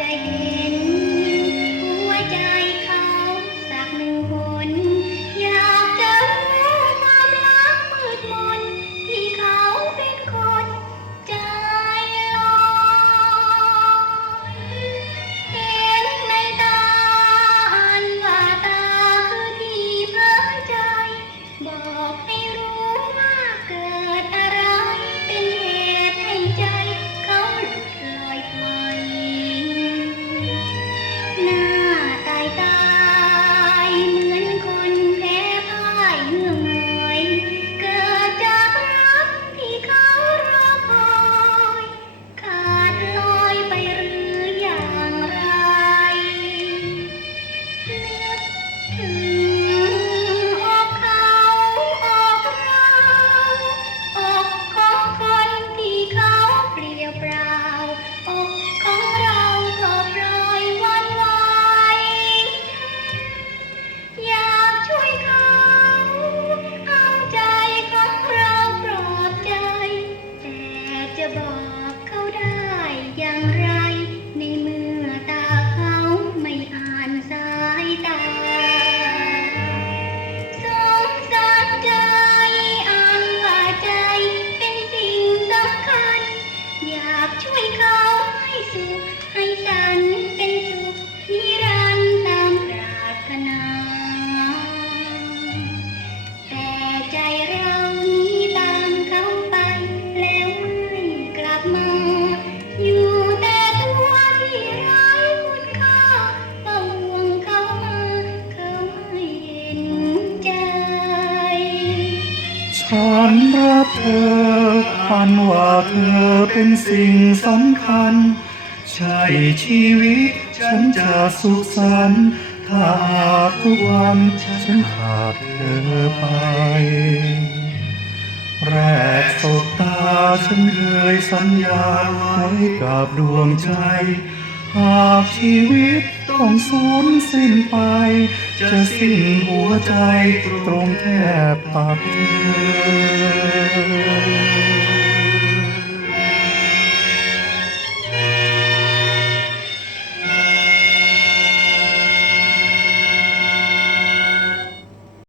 चाहिए Thank you. ฉันรักเธออันว่าเธอเป็นสิ่งสำคัญ ใช่ชีวิตฉันจะสุขสันต์ถ้าทุกวันฉันขาดเธอไป แรกสบตาฉันเคยสัญญาไว้กับดวงใจ หากชีวิต ต้องสูญสิ้นไป จะสิ้นหัวใจตรงแทบปากเธอ